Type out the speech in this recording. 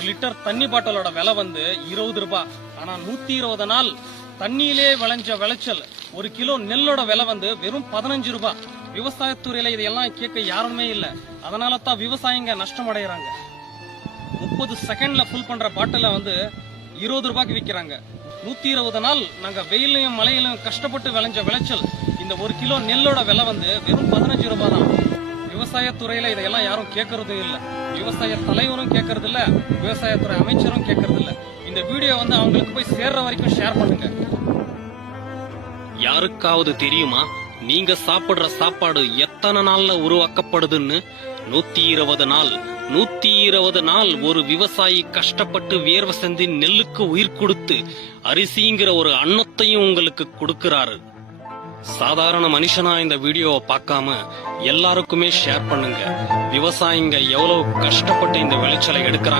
ஒரு லிட்டர் தண்ணி பாட்டிலோட விலை வந்து இருபது ரூபாய் ஆனா நூத்தி இருபது நாள் தண்ணியிலே விளைஞ்ச விளைச்சல் ஒரு கிலோ நெல்லோட விலை வந்து வெறும் பதினஞ்சு ரூபாய் விவசாயத்துறையில இதையெல்லாம் கேட்க யாருமே இல்ல. அதனால தான் விவசாயிங்க நஷ்டம் அடைகிறாங்க முப்பது செகண்ட்ல ஃபுல் பண்ற பாட்டில வந்து இருபது ரூபாய்க்கு விற்கிறாங்க நூத்தி இருபது நாள் நாங்க வெயிலையும் மழையிலும் கஷ்டப்பட்டு விளைஞ்ச விளைச்சல் இந்த ஒரு கிலோ நெல்லோட விலை வந்து வெறும் பதினஞ்சு ரூபாய் தான். விவசாயத்துறையில இதையெல்லாம் யாரும் கேட்கறதும் இல்லை. விவசாய தலைவரும் கேட்கறது இல்ல விவசாயத்துறை அமைச்சரும் கேட்கறது இல்ல இந்த வீடியோ வந்து அவங்களுக்கு போய் சேர்ற வரைக்கும் ஷேர் பண்ணுங்க. யாருக்காவது தெரியுமா? நீங்க சாப்பிடுற சாப்பாடு எத்தனை நாள்ல உருவாக்கப்படுதுன்னு? நூத்தி இருபது நாள். நூத்தி இருபது நாள் ஒரு விவசாயி கஷ்டப்பட்டு வியர்வை செஞ்சு நெல்லுக்கு உயிர் கொடுத்து அரிசிங்கிற ஒரு அன்னத்தையும் உங்களுக்கு கொடுக்கிறாரு. சாதாரண மனுஷனா இந்த வீடியோவை பார்க்காம எல்லாருக்குமே ஷேர் பண்ணுங்க. விவசாயிங்க எவ்வளவு கஷ்டப்பட்டு இந்த விளைச்சலை எடுக்கிறாங்க.